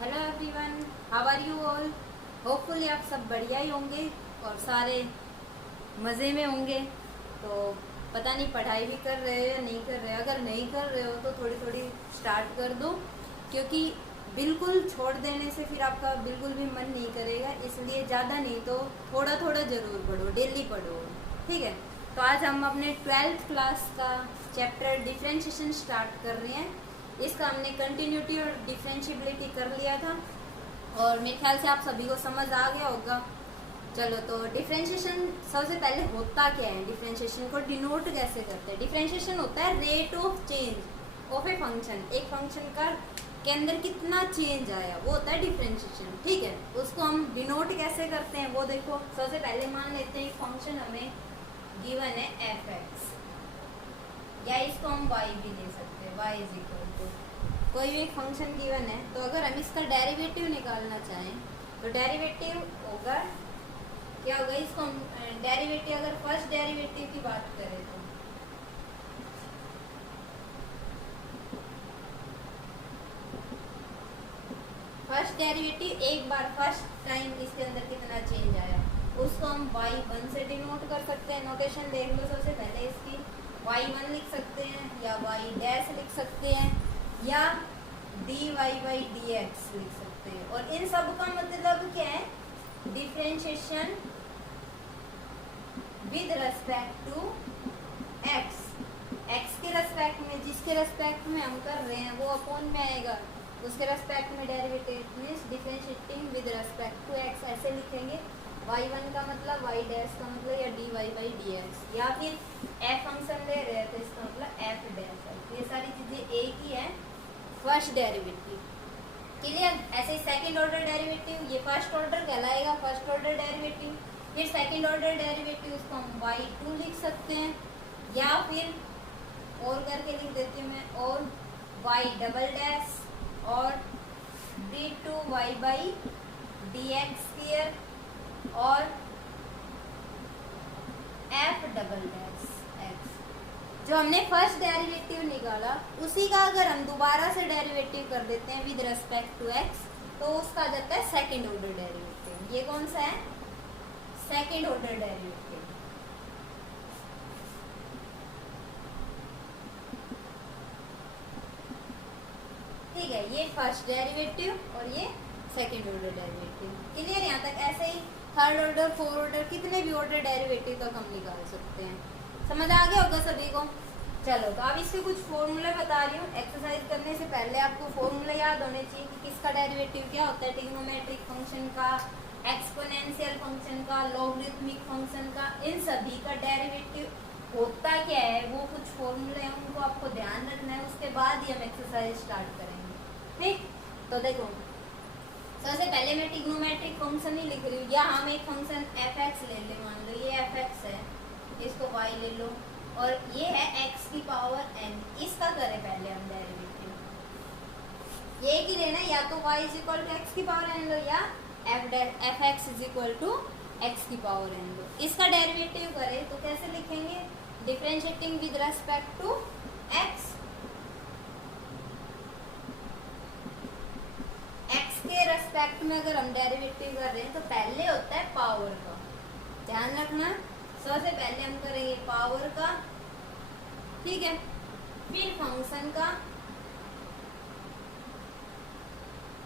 Hello everyone, how are you all. Hopefully आप सब बढ़िया ही होंगे और सारे मज़े में होंगे। तो पता नहीं पढ़ाई भी कर रहे हो या नहीं कर रहे हो। अगर नहीं कर रहे हो तो थोड़ी थोड़ी स्टार्ट कर दो, क्योंकि बिल्कुल छोड़ देने से फिर आपका बिल्कुल भी मन नहीं करेगा। इसलिए ज़्यादा नहीं तो थोड़ा थोड़ा ज़रूर पढ़ो, डेली पढ़ो, ठीक है। तो आज हम अपने 12th क्लास का चैप्टर डिफ्रेंशिएशन स्टार्ट कर रहे हैं। इसका हमने कंटिन्यूटी और डिफ्रेंशिएबिलिटी कर लिया था और मेरे ख्याल से आप सभी को समझ आ गया होगा। चलो, तो डिफ्रेंशिएशन सबसे पहले होता क्या है, डिफ्रेंशिएशन को डिनोट कैसे करते हैं। डिफ्रेंशिएशन होता है rate of change of a function. एक फंक्शन का के अंदर कितना चेंज आया वो होता है डिफ्रेंशिएशन, ठीक है। उसको हम डिनोट कैसे करते हैं वो देखो। सबसे पहले मान लेते हैं फंक्शन हमें गिवन है एफ एक्स, या इसको हम वाई भी ले सकते हैं, वाई इज इक्वल टू कोई भी एक फंक्शन गिवन है। तो अगर हम इसका डेरिवेटिव निकालना चाहें तो डेरिवेटिव होगा क्या होगा, इसको हम डेरिवेटिव, अगर फर्स्ट डेरिवेटिव की बात करें तो फर्स्ट डेरिवेटिव एक बार फर्स्ट टाइम इसके अंदर कितना चेंज आया उसको हम y1 से डिनोट कर सकते हैं। नोटेशन देख लो, सबसे पहले इसकी y1 लिख सकते हैं या y डैश लिख सकते हैं या dy बाई dx लिख सकते हैं। और इन सब का मतलब क्या है, differentiation with respect to x। x के रेस्पेक्ट में, जिसके रेस्पेक्ट में हम कर रहे हैं वो अपॉन में आएगा, उसके रेस्पेक्ट में derivative means differentiating with respect to x ऐसे लिखेंगे। y1 का मतलब y डैश का मतलब या dy बाई dx, या फिर f फंक्शन ले रहे हैं तो इसका मतलब f डैश है। ये सारी चीजें एक ही है। First derivative clear. ऐसे ही सेकंड ऑर्डर डेरिवेटिव, ये फर्स्ट ऑर्डर कहलाएगा, फर्स्ट ऑर्डर डेरिवेटिव। फिर सेकंड ऑर्डर डेरिवेटिव उसको हम y2 लिख सकते हैं, या फिर और करके लिख देती हूँ मैं, और y डबल डैश और d2y बाई dx स्क्वायर और f डबल डैश x। जो हमने फर्स्ट डेरिवेटिव निकाला उसी का अगर हम दोबारा से डेरिवेटिव कर देते हैं विद रेस्पेक्ट टू x तो उसका आ जाता है सेकंड ऑर्डर डेरिवेटिव। ये कौन सा है, सेकंड ऑर्डर डेरिवेटिव। ठीक है, ये फर्स्ट डेरिवेटिव और ये सेकंड ऑर्डर डेरिवेटिव। क्लियर यहाँ तक। ऐसे ही थर्ड ऑर्डर, फोर्थ ऑर्डर, कितने भी ऑर्डर डेरिवेटिव तक हम निकाल सकते हैं। समझ आ गया होगा सभी को। चलो, तो अब इसके कुछ फॉर्मूले बता रही हूँ। एक्सरसाइज करने से पहले आपको फॉर्मूले याद होने चाहिए कि किसका डेरिवेटिव क्या होता है, ट्रिग्नोमेट्रिक फंक्शन का, एक्सपोनेंशियल फंक्शन का, लॉगरिथमिक फंक्शन का, इन सभी का डेरिवेटिव होता क्या है। वो कुछ फॉर्मूले हैं, उनको आपको ध्यान रखना है, उसके बाद ही हम एक्सरसाइज स्टार्ट करेंगे, ठीक। तो देखो, सबसे पहले मैं ट्रिग्नोमेट्रिक फंक्शन ही लिख रही हूँ, या हम एक फंक्शन एफ एक्स ले लें। मान लो ये एफ एक्स है, इसको y ले लो, और ये है x की पावर n। इसका करें पहले हम डेरिवेटिव, ये एक ही लेना, या तो y is equal to x की पावर n लो, या f x is equal to x की पावर n लो। इसका डेरिवेटिव करें तो कैसे लिखेंगे, differentiating with respect to x। x के रेस्पेक्ट में अगर हम डेरिवेटिव कर रहे हैं तो पहले होता है पावर का, ध्यान रखना। सबसे पहले हम करेंगे पावर का, ठीक है, फिर फंक्शन का,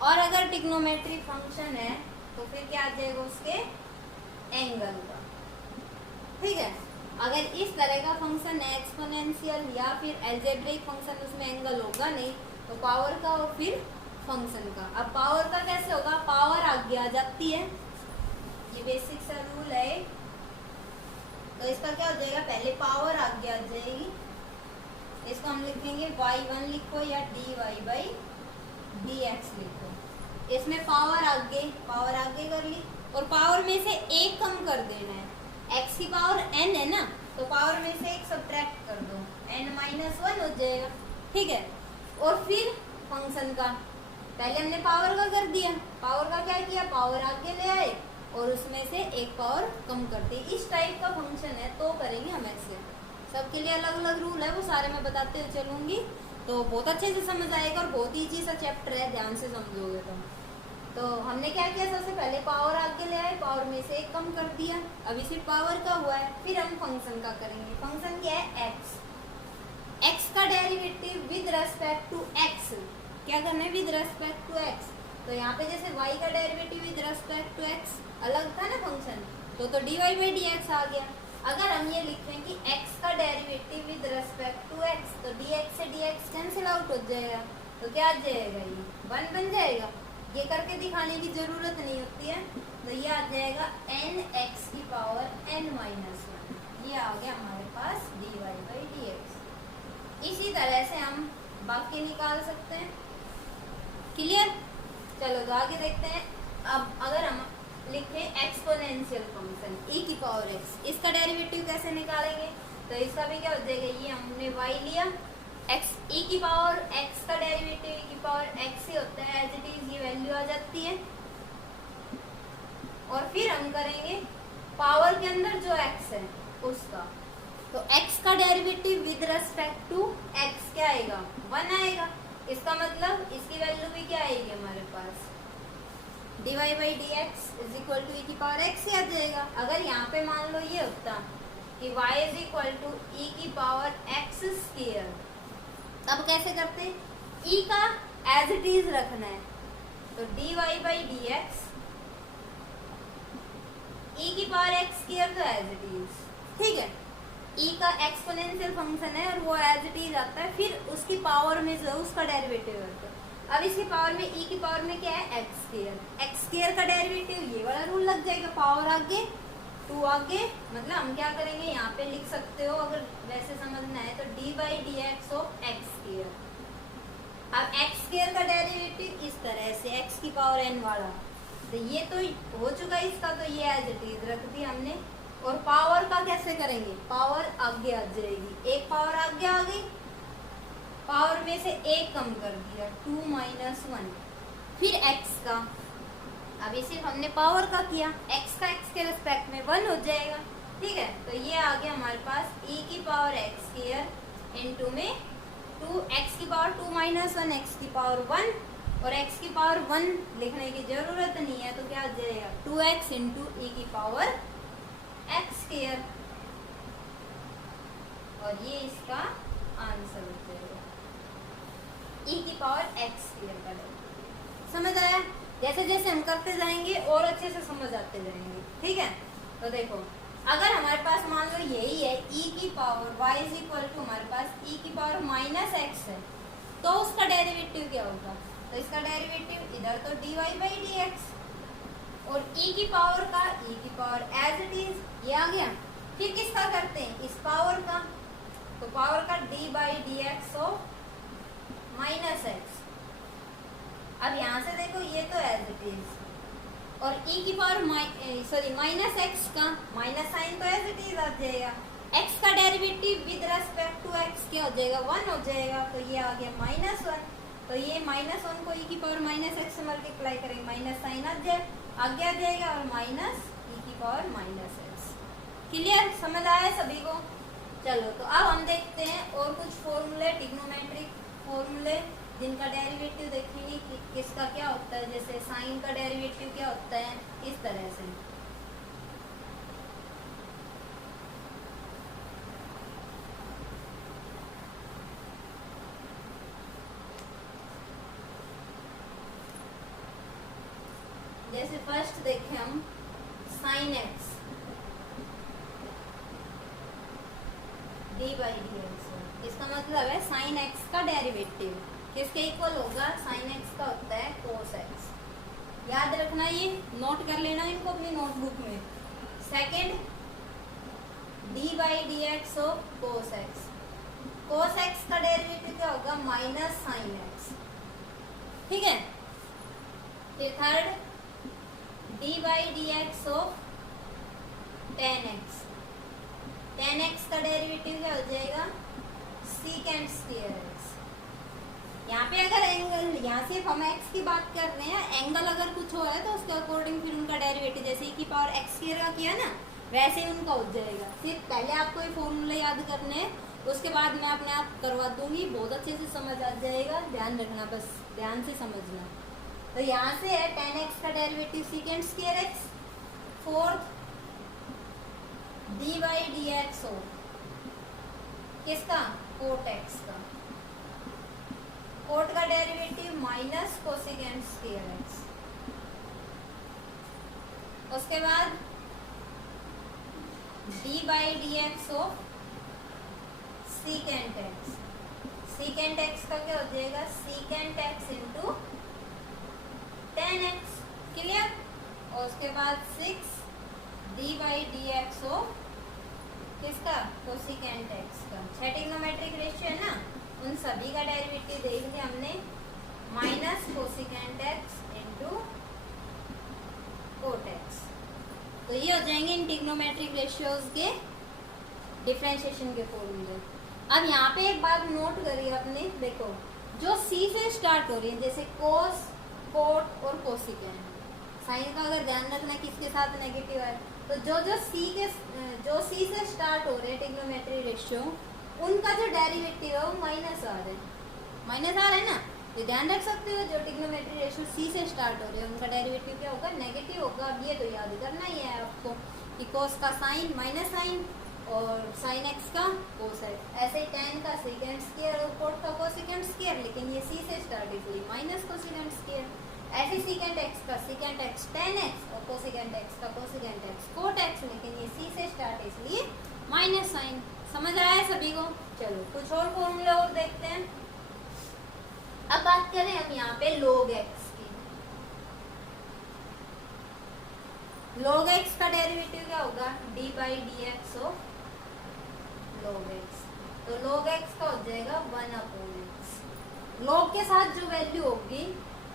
और अगर ट्रिग्नोमेट्रिक फंक्शन है तो फिर क्या आ जाएगा, उसके एंगल का, ठीक है। अगर इस तरह का फंक्शन है एक्सपोनेंशियल या फिर अलजेब्रिक फंक्शन, उसमें एंगल होगा नहीं, तो पावर का और फिर फंक्शन का। अब पावर का कैसे होगा, पावर आगे आ जाती है, ये बेसिक सा रूल है। तो इसका क्या हो जाएगा, पहले पावर आगे आ जाएगी, इसको हम लिखेंगे y1 लिखो या dy बाई dx लिखो। इसमें पावर आगे कर ली, और पावर में से एक कम कर देना है। x की पावर n है ना, तो पावर में से एक सब्ट्रैक्ट कर दो, n-1 हो जाएगा, ठीक है। और फिर फंक्शन का, पहले हमने पावर का कर दिया, पावर का क्या किया, पावर आगे ले आए और उसमें से एक पावर कम करते। इस टाइप का फंक्शन है तो करेंगे हम ऐसे। सबके लिए अलग अलग रूल है, वो सारे मैं बताते हुए चलूंगी। तो बहुत अच्छे से समझ आएगा और बहुत ईजी सा चैप्टर है, ध्यान से समझोगे तो। तो हमने क्या किया, सबसे पहले पावर आगे ले आए, पावर में से एक कम कर दिया, अभी सिर्फ पावर का हुआ है। फिर हम फंक्शन का करेंगे। फंक्शन क्या है, एक्स। एक्स का derivative with respect to x, क्या करना है, विद रेस्पेक्ट टू एक्स। तो यहाँ पे जैसे y का derivative with respect to x अलग था ना फंक्शन, तो dy बाई डी एक्स आ गया। अगर हम ये लिखें कि x का derivative with respect to x, तो dx से dx कैंसिल आउट हो जाएगा, तो क्या आ जाएगा, ये 1 बन जाएगा। ये करके दिखाने की जरूरत नहीं होती है, तो ये आ जाएगा nx की पावर n माइनस 1। ये आ गया हमारे पास dy बाई डी एक्स। इसी तरह से हम बाकी निकाल सकते हैं। क्लियर, चलो तो आगे देखते हैं। अब अगर हम लिखें एक्सपोनेंशियल फंक्शन e की पावर x, इसका डेरिवेटिव कैसे निकालेंगे, तो इसका भी क्या हो जाएगा, ये हमने y लिया, x e की पावर x का डेरिवेटिव e की पावर x ही होता है, एज इट इज ये वैल्यू आ जाती है। और फिर हम करेंगे पावर के अंदर जो x है उसका, तो x का derivative with respect to x क्या आएगा, 1 आएगा। इसका मतलब इसकी वैल्यू भी क्या आएगी हमारे पास, dy by D X is equal to e की पावर x ही आ जाएगा। अगर यहाँ पे मान लो ये होता कि y is equal to e की पावर x स्क्वायर, तब कैसे करते, e का एज इट इज रखना है, तो dy बाई डी एक्स ई की पावर x स्क्वायर तो एज इट इज, ठीक है। e का एक्सपोनेंशियल फंक्शन है और वो एज इट इज आता है, फिर उसकी पावर में जो उसका डेरिवेटिव है। अब इसकी पावर में e की पावर में क्या है, एक्स स्क्वायर। एक्स स्क्वायर का डेरिवेटिव ये वाला रूल लग जाएगा, पावर आगे 2 आगे, मतलब हम क्या करेंगे, यहाँ पे लिख सकते हो अगर वैसे समझना है तो D by D x of x square. अब एक्स स्क्वायर का डेरिवेटिव इस तरह से x की पावर n वाला, तो ये तो हो चुका इसका, तो ये एज इट इज रख दिया हमने। और पावर का कैसे करेंगे, पावर आगे आ जाएगी, एक पावर आगे आ गई, पावर में से एक कम कर दिया, 2 माइनस 1, फिर x का, अभी सिर्फ हमने पावर का किया, x का x के रिस्पेक्ट में 1 हो जाएगा, ठीक है। तो ये आ गया हमारे पास e की पावर x स्क्वायर इनटू में 2x की पावर 2 माइनस 1, x की पावर 1, और x की पावर 1 लिखने की जरूरत नहीं है, तो क्या आ जाएगा 2x इंटू ई की पावर x स्क्वायर, और ये इसका आंसर हो जाएगा, e की पावर x स्क्वायर का डेरिवेटिव। समझ आया, जैसे जैसे हम करते जाएंगे और अच्छे से समझ आते जाएंगे, ठीक है। तो देखो अगर हमारे पास मान लो यही है e की power y is equal to हमारे पास e की पावर माइनस x है, तो उसका डेरिवेटिव क्या होगा, तो इसका डेरिवेटिव इधर तो dy बाई डी एक्स, और e की पावर का e की पावर एज इट इज ये आ गया। फिर किसका करते हैं, इस पावर का, तो पावर का d by D x of minus x. अब यहाँ से देखो ये तो एज इट इज, और e की पावर माइनस एक्स का माइनस साइन तो एज इट इज आ जाएगा। x का derivative with respect to x क्या हो जाएगा, 1 हो जाएगा, तो ये आ गया माइनस 1, तो ये माइनस 1 को e की पावर माइनस एक्स से मल्टीप्लाई करेंगे, माइनस साइन आगे आ जाएगा, और माइनस e की पावर माइनस एक्स। क्लियर, समझ आया सभी को। चलो तो अब हम देखते हैं और कुछ फॉर्मूले, ट्रिग्नोमेट्रिक फॉर्मूले जिनका डेरिवेटिव देखेंगे कि किसका क्या होता है, जैसे साइन का डेरिवेटिव क्या होता है, इस तरह से। जैसे फर्स्ट देखें हम sine x D by D x, इसका मतलब है साइन एक्स का डेरिवेटिव किसके इक्वल होगा, साइन एक्स का होता है कोस एक्स। याद रखना, ये नोट कर लेना इनको अपनी नोटबुक में। Second D by D x of cos x, cos x का डेरिवेटिव क्या होगा, माइनस साइन एक्स, ठीक है। फिर third D by D x of ten x, ten x का डेरिवेटिव क्या हो जाएगा, सीकेंड स्क्वायर एक्स। यहाँ पे अगर एंगल, यहाँ सिर्फ हम एक्स की बात कर रहे हैं, एंगल अगर कुछ हो रहा है तो उसके अकॉर्डिंग फिर उनका डेरिवेटिव जैसे की पावर एक्स स्क्वायर का किया ना, वैसे ही उनका हो जाएगा। सिर्फ पहले आपको ये फॉर्मूले याद करने हैं, उसके बाद मैं अपने आप करवा दूंगी, बहुत अच्छे से समझ आ जाएगा। ध्यान रखना, बस ध्यान से समझना। तो यहाँ से है tan x का derivative secant square x, fourth dy dx हो किसका, कोट x का, कोट का derivative minus cosecant square x, उसके बाद dy dx हो सीकेंट x, सीकेंट x का क्या हो जाएगा, secant x into tan x, clear. और उसके बाद 6 dy dx हो किसका, कोसेकेंट x का। 6 ट्रिग्नोमेट्रिक रेशियो है ना, उन सभी का डेरिवेटिव देख लिया हमने, minus cosecant x into coat x। तो ये हो जाएंगे इन ट्रिग्नोमेट्रिक रेशियोज के डिफरेंशिएशन के फॉर्मूले। अब यहाँ पे एक बात नोट करिए आपने, देखो जो C से स्टार्ट हो रही है जैसे कोस, कोट और कोसिकेंट, साइन का अगर ध्यान रखना किसके साथ नेगेटिव है, तो जो C से स्टार्ट हो रहे हैं ट्रिग्नोमेट्रिक रेशियो, उनका जो डेरिवेटिव है वो माइनस आर है, माइनस आर है ना, ये ध्यान रख सकते हो। जो ट्रिग्नोमेट्रिक रेशियो C से स्टार्ट हो रहे हैं उनका डेरिवेटिव क्या होगा, नेगेटिव होगा। अब ये तो याद करना ही है आपको कि कोस का साइन माइनस साइन और साइन x का कोस x, ऐसे ही tan का सेकेंड स्क्वायर और कोट का कोसेकेंड स्क्वायर, लेकिन ये C से स्टार्ट इसलिए माइनस कोसेकेंड स्क्वायर, ऐसे सीकेंट x का सेकेंड x tan x और कोसेकेंट x का कोसेकेंट x कोट x, लेकिन ये C से स्टार्ट इसलिए माइनस साइन। समझ आया सभी को। चलो कुछ और फॉर्मूले और देखते हैं। अब बात करें हम यहाँ पे log x की। log x का डेरिवेटिव क्या होगा, dy dx of log x। तो log x का हो जाएगा 1/x। log के साथ जो वैल्यू होगी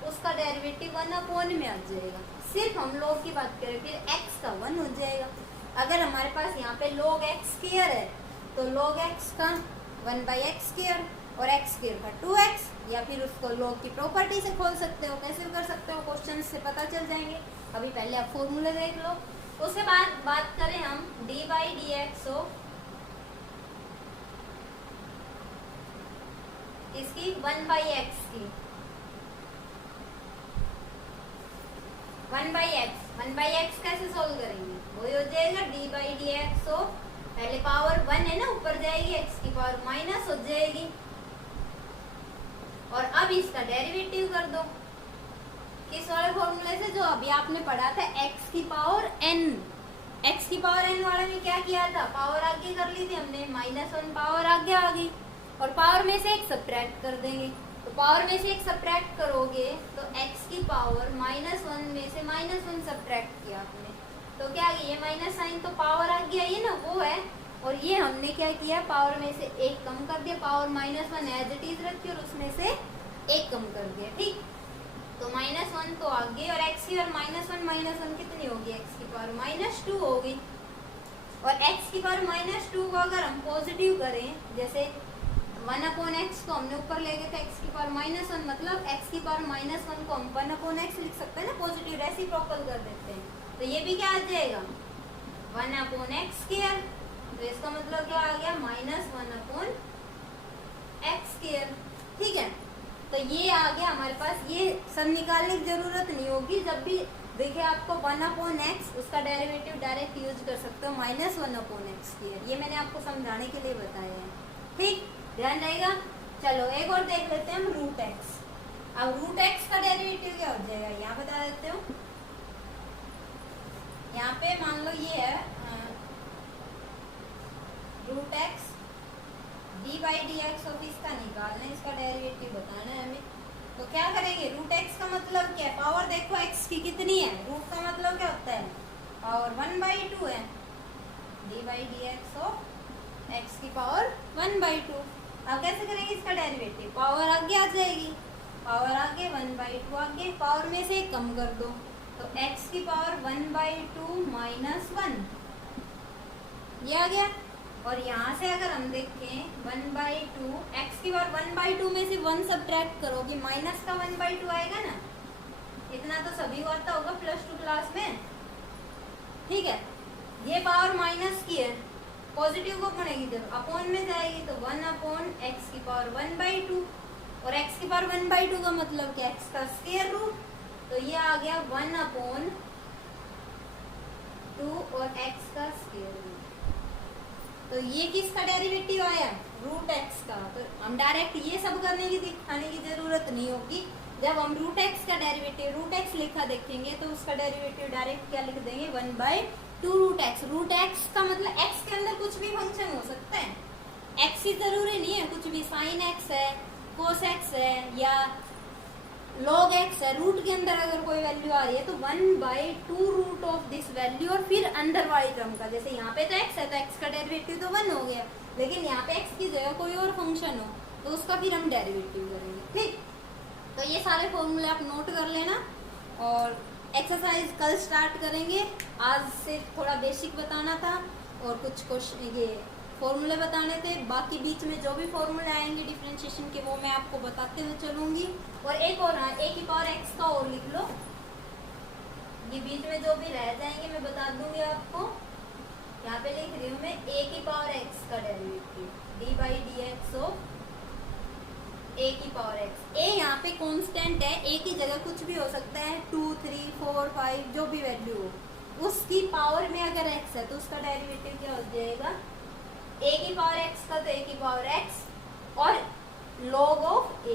उसका डेरिवेटिव 1/, में आ जाएगा। सिर्फ हम log की बात करें फिर x का 1 हो जाएगा। अगर हमारे पास यहाँ पे log x स्क्वायर है तो log x का 1/x स्क्वायर और x स्क्वायर का 2x, या फिर उसको log की प्रॉपर्टी से खोल सकते हो। कैसे कर सकते हो, क्वेश्चन से पता चल जाएंगे। अभी पहले आप फॉर्मूला देख लो। उसके बाद बात करें हम dy dx हो इसकी 1/x की, 1/x कैसे सोल्व करेंगे, वही हो जाएगा dy dx हो, पहले पावर 1 है ना, ऊपर जाएगी x की पावर माइनस हो जाएगी, और अब इसका डेरिवेटिव कर दो किस वाले फॉर्मूले से, जो अभी आपने पढ़ा था x की पावर n। x की पावर n वाले में क्या किया था, पावर आगे कर ली थी हमने, -1 पावर आगे आ गई, और पावर में से एक सब्ट्रैक्ट कर देंगे। तो पावर में से एक सब्ट्रैक्ट करोगे तो x की पावर -1 में से -1 सब्ट्रैक्ट किया आपने, तो क्या ये माइनस साइन तो पावर आ गया, ये ना वो है, और ये हमने क्या किया, पावर में से एक कम कर दिया, पावर -1 एज इट इज रखी और उसमें से एक कम कर दिया, ठीक। तो -1 तो आ गई, और x की और -1 कितनी होगी, x की पावर -2 होगी, और x की पावर -2 को अगर हम पॉजिटिव करें, जैसे 1/x को हमने ऊपर ले गए थे x की पावर -1, मतलब x की पावर -1 को हम 1/x लिख सकते हैं ना, पॉजिटिव रेसिप्रोकल कर देते हैं, तो ये भी क्या आ जाएगा 1/x स्क्वायर। तो इसका मतलब क्या आ गया, -1/x स्क्वायर, ठीक है। तो ये आ गया हमारे पास, ये सब निकालने की जरूरत नहीं होगी। जब भी देखिए आपको 1/x उसका डेरिवेटिव डायरेक्ट यूज कर सकते हो, -1/x स्क्वायर, ये मैंने आपको समझाने के लिए बताया है, ठीक, ध्यान रहेगा। चलो एक और देख लेते हैं हम √x। अब √x का डेरिवेटिव क्या हो जाएगा, यहाँ बता देते हो। यहाँ पे मान लो ये है √x dy dx ऑफ इसका निकालना है, इसका डेरिवेटिव बताना है हमें। तो क्या करेंगे, √x का मतलब क्या है, पावर देखो x की कितनी है, रूट का मतलब क्या होता है, पावर 1/2 है, dy dx ऑफ x की पावर 1/2। अब कैसे करेंगे इसका डेरिवेटिव, पावर आगे आ जाएगी, पावर आगे 1/2 आगे, पावर में से एक कम कर दो, तो x की पावर 1/2 -1 ये आ गया। और यहाँ से अगर हम देखें 1/2, x की पावर 1/2 में से 1 सब्ट्रैक्ट करोगे, माइनस का 1/2 आएगा ना, इतना तो सभी को आता होगा +2 क्लास में, ठीक है। ये पावर माइनस की है, पॉजिटिव को पढ़ेगी जब अपॉन में जाएगी तो 1/x की पावर 1/2, और x की पावर 1/2 का मतलब क्या, x का स्क्वायर रूट, तो ये आ गया 1/2 और x का स्क्वायर रूट। तो ये किसका डेरिवेटिव आया? रूट x का। तो हम डायरेक्ट ये सब करने की दिखाने की जरूरत नहीं होगी। जब हम रूट x का डेरिवेटिव रूट x लिखा देखेंगे तो उसका डेरिवेटिव डायरेक्ट क्या लिख देंगे? 1/2 रूट x। रूट x का मतलब x के अंदर कुछ भी फंक्शन हो सकता है, x ही जरूरी नहीं है, कुछ भी साइन x है, कोस x है या log x है। रूट के अंदर अगर कोई वैल्यू आ रही है तो 1/2 रूट ऑफ दिस वैल्यू और फिर अंदर वाली टर्म का। जैसे यहाँ पे तो x है तो x का डेरिवेटिव तो 1 हो गया, लेकिन यहाँ पे x की जगह कोई और फंक्शन हो तो उसका फिर हम डेरिवेटिव करेंगे। ठीक, तो ये सारे फॉर्मूले आप नोट कर लेना और एक्सरसाइज कल स्टार्ट करेंगे। आज सिर्फ थोड़ा बेसिक बताना था और कुछ क्वेश्चन ये फॉर्मूले बताने थे। बाकी बीच में जो भी फॉर्मूले आएंगे डिफरेंशिएशन के वो मैं आपको बताते हुए चलूंगी। और एक और a की पावर x का और लिख लो, ये बीच में जो भी रह जाएंगे मैं बता दूंगी आपको। यहाँ पे लिख रही हूँ मैं a की पावर x का डेरिवेटिव d/dx ऑफ a की पावर x। a यहाँ पे कांस्टेंट है, a की जगह कुछ भी हो सकता है, 2, 3, 4, 5 जो भी वैल्यू हो, उसकी पावर में अगर x है तो उसका डेरिवेटिव क्या हो जाएगा? a की पावर x का तो a की पावर x और log ऑफ a।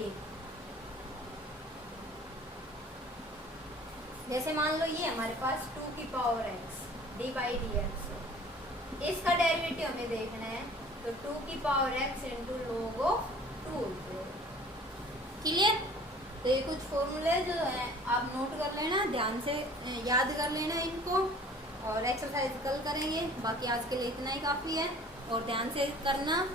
जैसे मान लो ये हमारे पास 2 की पावर x d/dx, इसका डेरिवेटिव हमें देखना है तो 2 की power x into log of 2। Clear? तो ये कुछ फॉर्मूले जो है आप नोट कर लेना, ध्यान से याद कर लेना इनको और एक्सरसाइज कल करेंगे। बाकी आज के लिए इतना ही काफ़ी है और ध्यान से करना।